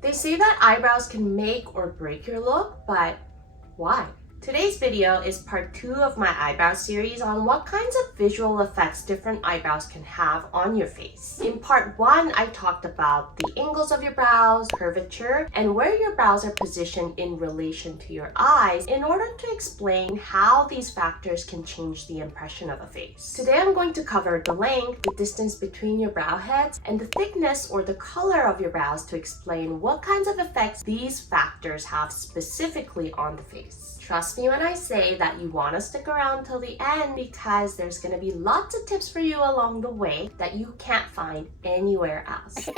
They say that eyebrows can make or break your look, but why? Today's video is part 2 of my eyebrow series on what kinds of visual effects different eyebrows can have on your face. In part 1, I talked about the angles of your brows, curvature, and where your brows are positioned in relation to your eyes in order to explain how these factors can change the impression of a face. Today I'm going to cover the length, the distance between your brow heads, and the thickness or the color of your brows to explain what kinds of effects these factors have specifically on the face. Trust me when I say that you want to stick around till the end because there's going to be lots of tips for you along the way that you can't find anywhere else.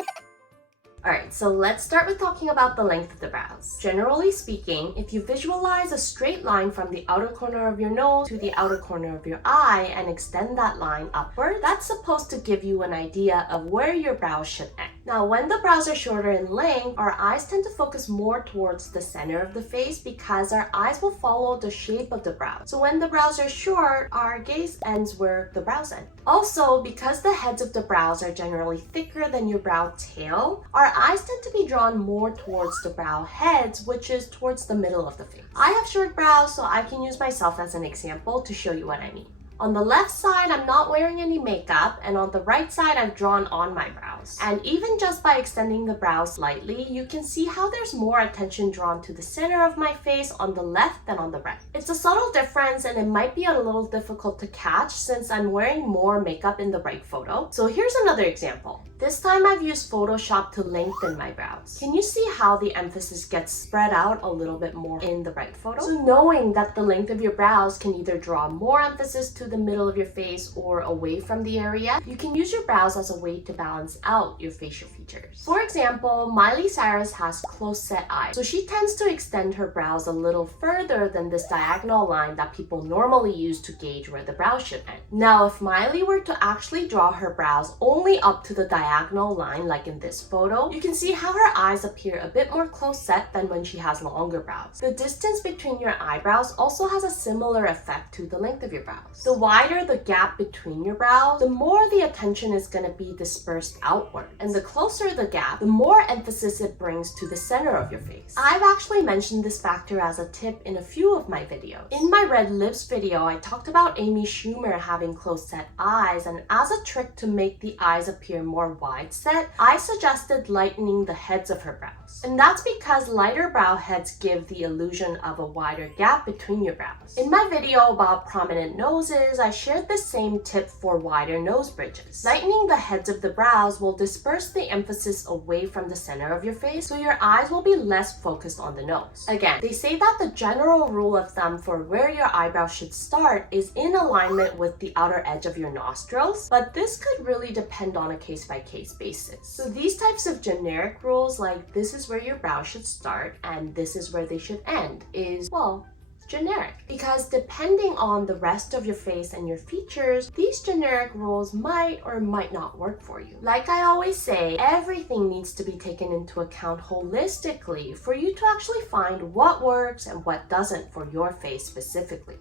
Alright, so let's start with talking about the length of the brows. Generally speaking, if you visualize a straight line from the outer corner of your nose to the outer corner of your eye and extend that line upward, that's supposed to give you an idea of where your brows should end. Now, when the brows are shorter in length, our eyes tend to focus more towards the center of the face because our eyes will follow the shape of the brows. So when the brows are short, our gaze ends where the brows end. Also, because the heads of the brows are generally thicker than your brow tail, our eyes tend to be drawn more towards the brow heads, which is towards the middle of the face. I have short brows, so I can use myself as an example to show you what I mean. On the left side, I'm not wearing any makeup, and on the right side, I've drawn on my brows. And even just by extending the brows slightly, you can see how there's more attention drawn to the center of my face on the left than on the right. It's a subtle difference, and it might be a little difficult to catch since I'm wearing more makeup in the right photo. So here's another example. This time I've used Photoshop to lengthen my brows. Can you see how the emphasis gets spread out a little bit more in the right photo? So knowing that the length of your brows can either draw more emphasis to the middle of your face or away from the area, you can use your brows as a way to balance out your facial features. For example, Miley Cyrus has close set eyes, so she tends to extend her brows a little further than this diagonal line that people normally use to gauge where the brows should end. Now, if Miley were to actually draw her brows only up to the diagonal line like in this photo, you can see how her eyes appear a bit more close set than when she has longer brows. The distance between your eyebrows also has a similar effect to the length of your brows. The wider the gap between your brows, the more the attention is going to be dispersed outward. And the closer the gap, the more emphasis it brings to the center of your face. I've actually mentioned this factor as a tip in a few of my videos. In my red lips video, I talked about Amy Schumer having close set eyes, and as a trick to make the eyes appear more wide set, I suggested lightening the heads of her brows. And that's because lighter brow heads give the illusion of a wider gap between your brows. In my video about prominent noses, I shared the same tip for wider nose bridges. Lightening the heads of the brows will disperse the emphasis away from the center of your face, so your eyes will be less focused on the nose. Again, they say that the general rule of thumb for where your eyebrow should start is in alignment with the outer edge of your nostrils, but this could really depend on a case-by-case basis. So these types of generic rules, like this is where your brow should start and this is where they should end, is, well, generic, because depending on the rest of your face and your features, these generic rules might or might not work for you. Like I always say, everything needs to be taken into account holistically for you to actually find what works and what doesn't for your face specifically.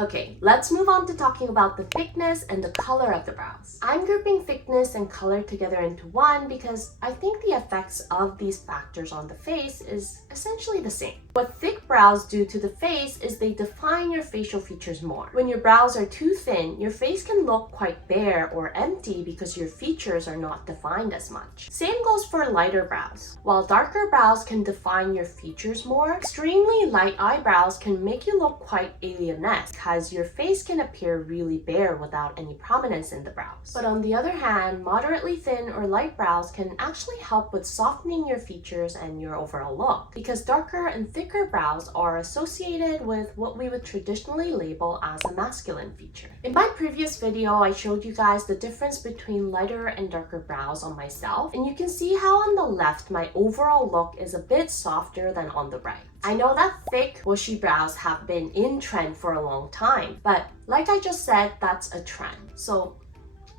Okay, let's move on to talking about the thickness and the color of the brows. I'm grouping thickness and color together into one because I think the effects of these factors on the face is essentially the same. What thick brows do to the face is they define your facial features more. When your brows are too thin, your face can look quite bare or empty because your features are not defined as much. Same goes for lighter brows. While darker brows can define your features more, extremely light eyebrows can make you look quite alien-esque because your face can appear really bare without any prominence in the brows. But on the other hand, moderately thin or light brows can actually help with softening your features and your overall look, because darker and thicker brows are associated with what we would traditionally label as a masculine feature. In my previous video, I showed you guys the difference between lighter and darker brows on myself, and you can see how on the left my overall look is a bit softer than on the right. I know that thick, bushy brows have been in trend for a long time, but like I just said, that's a trend. So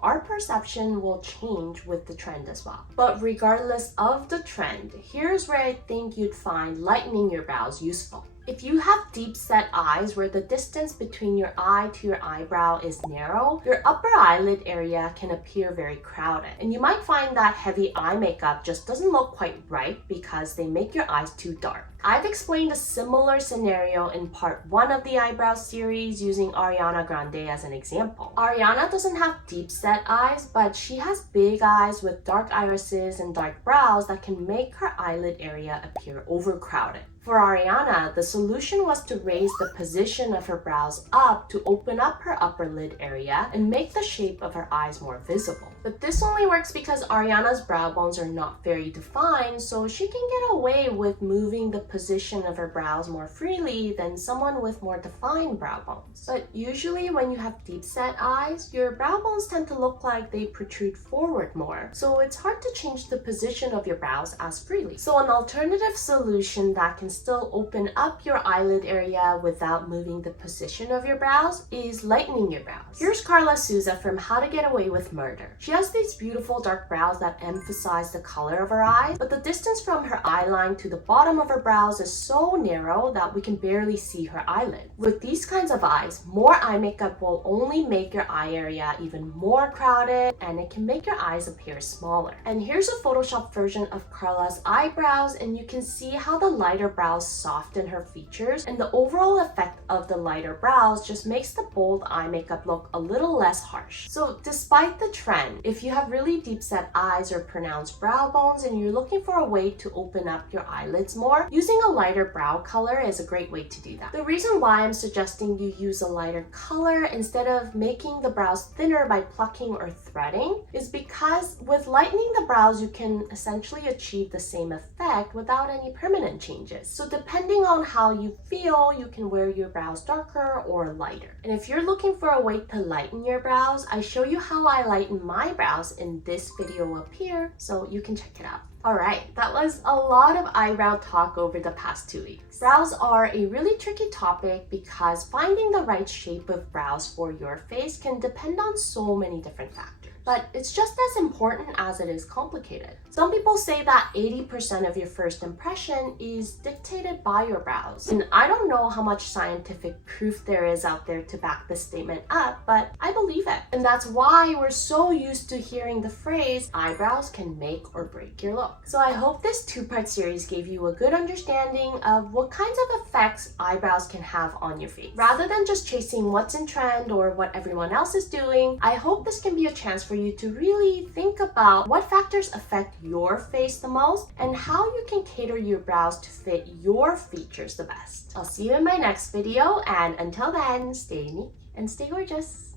our perception will change with the trend as well. But regardless of the trend, here's where I think you'd find lightening your brows useful. If you have deep set eyes where the distance between your eye to your eyebrow is narrow, your upper eyelid area can appear very crowded. And you might find that heavy eye makeup just doesn't look quite right because they make your eyes too dark. I've explained a similar scenario in part 1 of the eyebrow series using Ariana Grande as an example. Ariana doesn't have deep set eyes, but she has big eyes with dark irises and dark brows that can make her eyelid area appear overcrowded. For Ariana, the solution was to raise the position of her brows up to open up her upper lid area and make the shape of her eyes more visible. But this only works because Ariana's brow bones are not very defined, so she can get away with moving the position of her brows more freely than someone with more defined brow bones. But usually when you have deep set eyes, your brow bones tend to look like they protrude forward more, so it's hard to change the position of your brows as freely. So an alternative solution that can still open up your eyelid area without moving the position of your brows is lightening your brows. Here's Carla Souza from How to Get Away with Murder. She has these beautiful dark brows that emphasize the color of her eyes, but the distance from her eye line to the bottom of her brows is so narrow that we can barely see her eyelid. With these kinds of eyes, more eye makeup will only make your eye area even more crowded, and it can make your eyes appear smaller. And here's a Photoshop version of Carla's eyebrows, and you can see how the lighter brows soften her features, and the overall effect of the lighter brows just makes the bold eye makeup look a little less harsh. So despite the trend, if you have really deep set eyes or pronounced brow bones and you're looking for a way to open up your eyelids more, using a lighter brow color is a great way to do that. The reason why I'm suggesting you use a lighter color instead of making the brows thinner by plucking or threading is because with lightening the brows, you can essentially achieve the same effect without any permanent changes. So depending on how you feel, you can wear your brows darker or lighter. And if you're looking for a way to lighten your brows, I show you how I lighten my brows in this video up here, so you can check it out. Alright, that was a lot of eyebrow talk over the past 2 weeks. Brows are a really tricky topic because finding the right shape of brows for your face can depend on so many different factors. But it's just as important as it is complicated. Some people say that 80% of your first impression is dictated by your brows. And I don't know how much scientific proof there is out there to back this statement up, but I believe it. And that's why we're so used to hearing the phrase, eyebrows can make or break your look. So I hope this 2-part series gave you a good understanding of what kinds of effects eyebrows can have on your face. Rather than just chasing what's in trend or what everyone else is doing, I hope this can be a chance for you to really think about what factors affect your face the most and how you can cater your brows to fit your features the best. I'll see you in my next video, and until then, stay unique and stay gorgeous.